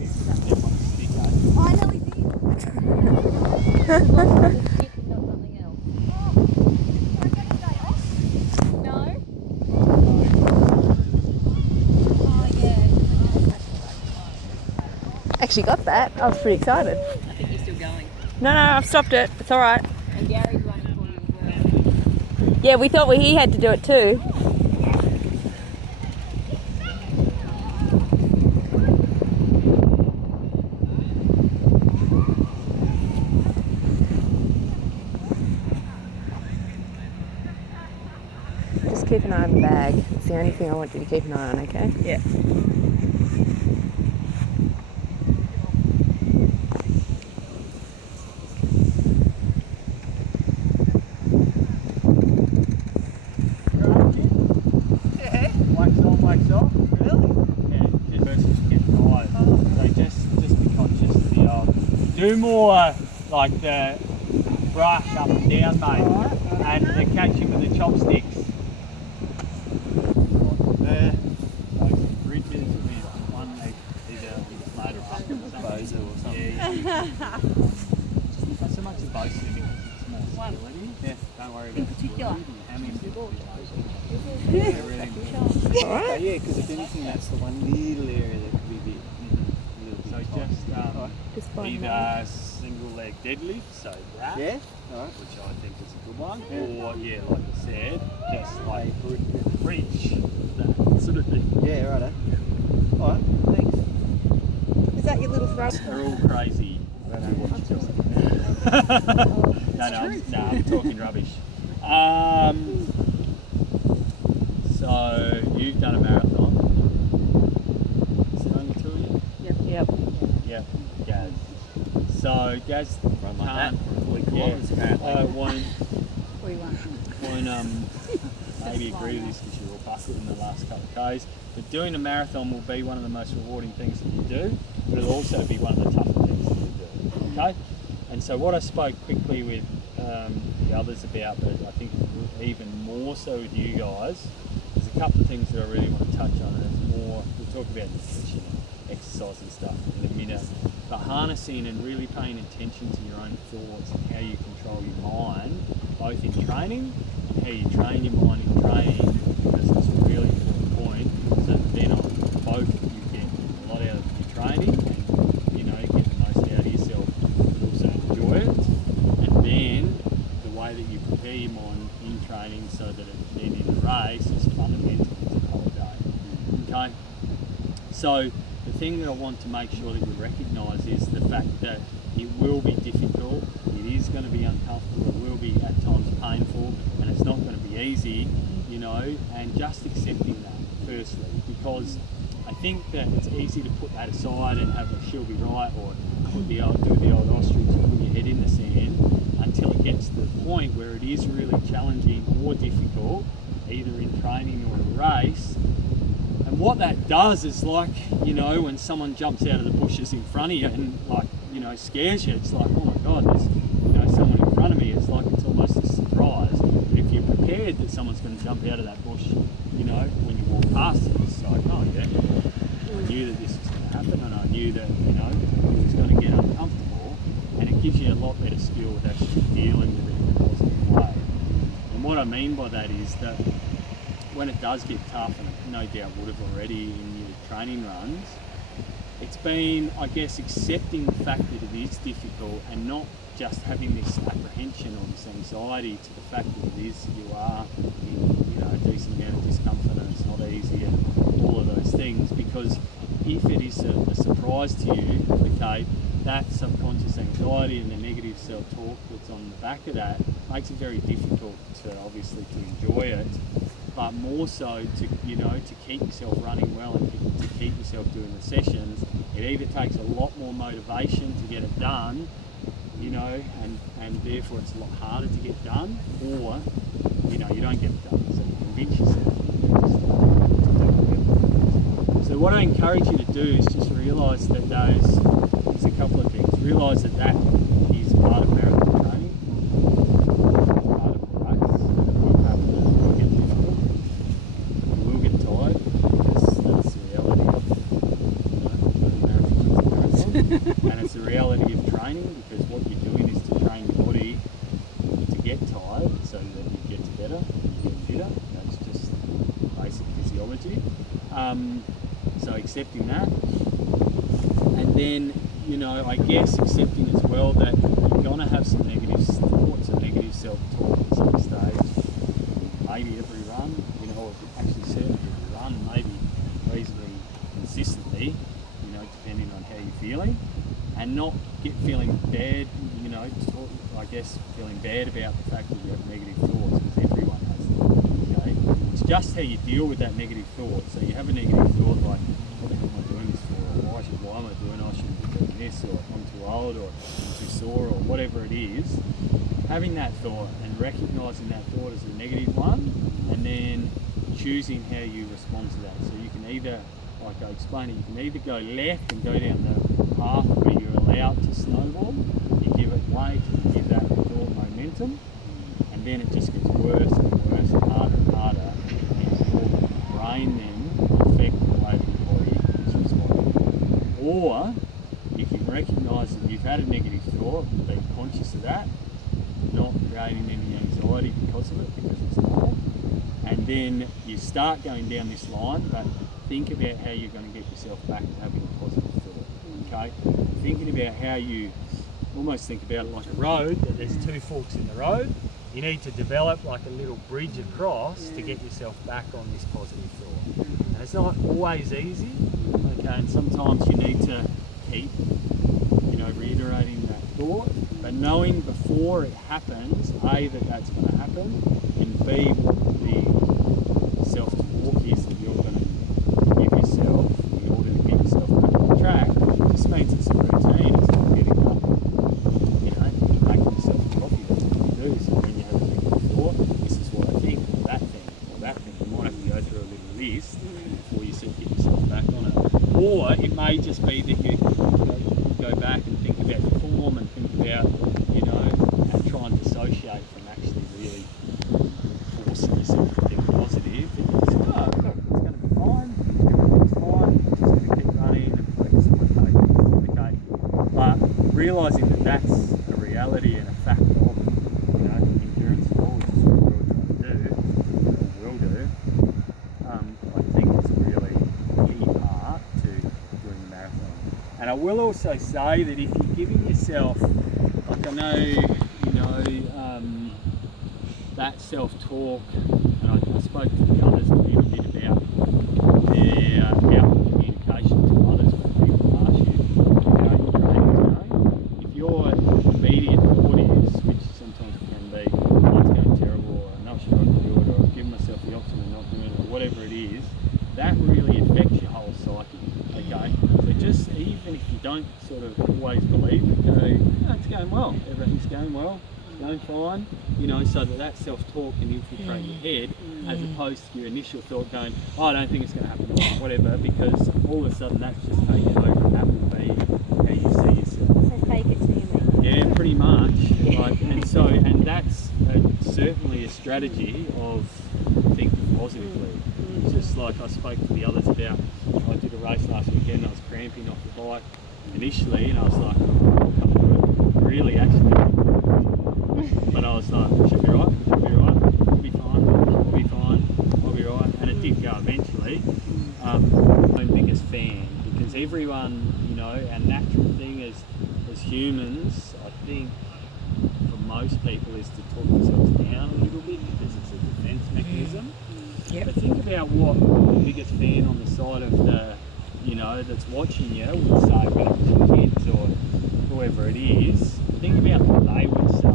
Oh, I know he did. Actually got that. I was pretty excited. I think you're still going. No, I've stopped it. It's all right. And Gary's running for you as well. Yeah, we thought he had to do it too. Just keep an eye on the bag. It's the only thing I want you to keep an eye on, okay? Yeah. Wax on, wax off. Really? Yeah, just versus get tired. So just be conscious of the do more like the brush up and down, mate, and the catching with the chopsticks. There, those bridges with one leg, either flat or up or something. Yeah. Not so much a bow swimming, it's more stability. Yeah, don't worry about particular. Alright. Yeah, because if anything, that's the one little area that could be a bit. So just either single leg deadlift, so that, Yeah? Alright. which I think is a good one, or yeah, like I said, just like reach, that sort of thing. Yeah, righto. Alright, thanks. Is that your little throw? They're all crazy. I don't know what you're talking about. No, I'm talking rubbish. So you've done a marathon. Is it only two of you? Yep. Yep, Gaz. So Gaz Run like that can't. for 40 kilometres apparently. Won't maybe agree with this because you're all buckled in the last couple of Ks. But doing a marathon will be one of the most rewarding things that you do, but it'll also be one of the tougher things that you do. Okay? And so what I spoke quickly with the others about, but I think even more so with you guys, there's a couple of things that I really want to touch on, and it's more, we'll talk about nutrition and exercise and stuff in a minute, but harnessing and really paying attention to your own thoughts and how you control your mind, both in training and how you train your mind in training, because it's a really important point, so that then on both you get a lot out of your training and get the most out of yourself, but also enjoy it, and then the way that you prepare your mind in training so that then in the race is fundamental to the whole day. Okay? So the thing that I want to make sure that you recognise is the fact that it will be difficult, it is going to be uncomfortable, it will be at times painful, and it's not going to be easy, and just accepting that firstly, because I think that it's easy to put that aside and have a she'll be right, or do the old ostrich and put your head in the sand until it gets to the point where it is really challenging or difficult, either in training or in a race. And what that does is like, when someone jumps out of the bushes in front of you and scares you, it's like, oh my God, there's someone in front of me. It's like, it's almost a surprise. But if you're prepared that someone's going to jump out of that bush, when you walk past it, it's like, oh yeah, I knew that this was going to happen, and I knew that, it was going to get uncomfortable, and it gives you a lot better skill with actually dealing with it in a positive way. And what I mean by that is that when it does get tough, and it no doubt would have already in your training runs, it's been, I guess, accepting the fact that it is difficult and not just having this apprehension or this anxiety to the fact that it is, you are in a decent amount of discomfort and it's not easy and all of those things, because if it is a surprise to you, okay, that subconscious anxiety and the negative self-talk that's on the back of that makes it very difficult to obviously to enjoy it, but more so to keep yourself running well and to keep yourself doing the sessions. It either takes a lot more motivation to get it done, and therefore it's a lot harder to get done, or you don't get it done, so you convince yourself. So what I encourage you to do is just realise that there's a couple of things. Realise that is part of marathon training, part of the race. It will happen, it will get difficult, you will get tired, because that's the reality of marathons and And it's the reality of training, because what you're doing is to train your body to get tired so that you get better, you get fitter. That's just basic physiology. So accepting that. And then, you know, I guess accepting as well that you're going to have some negative thoughts or negative self-talk at some stage. Maybe every run, you know, or actually certainly every run, maybe reasonably consistently, you know, depending on how you're feeling. And not get feeling bad, you know, I guess feeling bad about the fact that you have negative thoughts, because everyone has them, okay? It's just how you deal with that negative thought. So you have a negative thought like, what the hell am I doing this for? Or why am I doing it? I shouldn't be doing this, or I'm too old, or I'm too sore, or whatever it is. Having that thought and recognising that thought as a negative one, and then choosing how you respond to that. So you can either, like I explained, you can either go left and go down the path where you're allowed to snowball, you give it weight, you give that thought momentum, and then it just gets worse and worse and harder, and your brain then affect the way that your body is responding. Or you can recognise that you've had a negative thought and be conscious of that, not creating any anxiety because of it, because it's normal. And then you start going down this line, but think about how you're going to get yourself back to having a positive thought, okay? Thinking about how you almost think about it like a road, that there's two forks in the road. You need to develop like a little bridge across to get yourself back on this positive thought. And it's not always easy, okay? And sometimes you need to keep, you know, reiterating that thought, but knowing before it happens, A, that that's going to happen, and B, what the self-talk is that you're going to give yourself in order to get yourself back on track. This means it's a routine. It's not getting up, you know, making yourself a coffee. That's what you do. So when you have a negative thought, this is what I think, or that thing, or that thing. You might have to go through a little list before you sort of get yourself back on it. Or it may just be that you go back and think about the form and think about, you know, and try and dissociate from actually really forcing yourself to think positive. It's, oh, look, it's going to be fine, everything's fine, I'm just going to keep running and focus on my pace, okay? But realising that that's a reality and a fact of, you know, endurance sport, which is what we're all trying to do, or will do, I think it's a really key part to doing the marathon. And I will also say that if you're giving yourself, like I know, you know, that self-talk, and I spoke to the others a little bit about their outward communication to others when people ask you, how your training's going. If your immediate thought is, which sometimes it can be, oh, it's going terrible, or I'm not sure I can do it, or I've given myself the option of not doing it, or whatever it is, that really affects your whole psyche, okay? So just even if you don't sort of always believe it, go, oh, it's going well, everything's going well, it's going fine, you know, so that self-talk can infiltrate your head, as opposed to your initial thought going, oh, I don't think it's going to happen, or whatever, because all of a sudden that's just taking over, and that will be how you see yourself. So fake it till you make it. Yeah, pretty much. Like, and that's certainly a strategy of thinking positively. It's just like I spoke to the others about, I did a race last weekend, I was cramping off the bike initially, and I was like, oh, I can't do it. Really, actually. But I was like, should be right, I'll be fine, I'll be right. And it did go eventually. I'm my biggest fan, because everyone, you know, our natural thing as humans, I think, for most people, is to talk themselves down a little bit, because it's a defense mechanism. Yep. But think about what the biggest fan on the side of the, you know, that's watching you would say, whether it's your kids or whoever it is. Think about what they would say,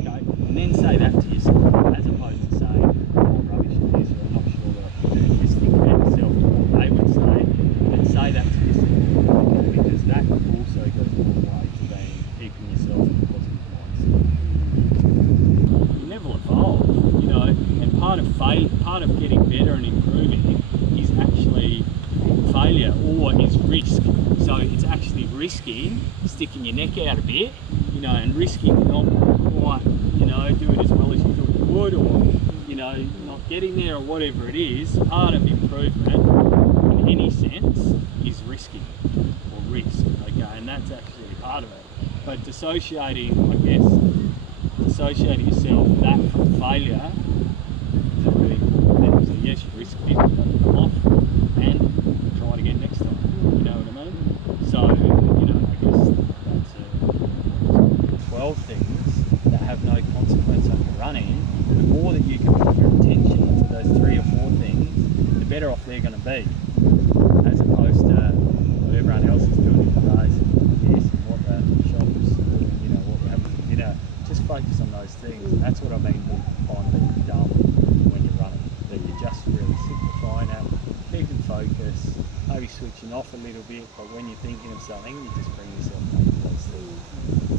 okay, and then say that to yourself, as opposed to saying, oh, rubbish it is, or I'm not sure that I can do this. Think about yourself and what they would say, and then say that to yourself, because that also goes a long way to keeping yourself in a positive mindset. You never evolve, you know, and part of getting better and improving is actually failure, or is risk. So it's actually risking sticking your neck out a bit, you know, and risking not quite, you know, do it as well as you thought you would, or, you know, not getting there, or whatever it is. Part of improvement and any sense is risky or risk, okay, and that's actually part of it. But dissociating yourself that from failure is a really important thing. So yes, you risk it, come off, and try it again next time. You know what I mean? So, I guess that's 12 things that have no consequence on your running. The more that you can put your attention into those 3 or 4 things, the better off they're going to be, as opposed to what everyone else is doing in the race, this and what the shop's doing, what we're having for dinner. Just focus on those things. That's what I mean by finally dumb when you're running. That you're just really simplifying it, keeping focus, maybe switching off a little bit, but when you're thinking of something, you just bring yourself back to those things.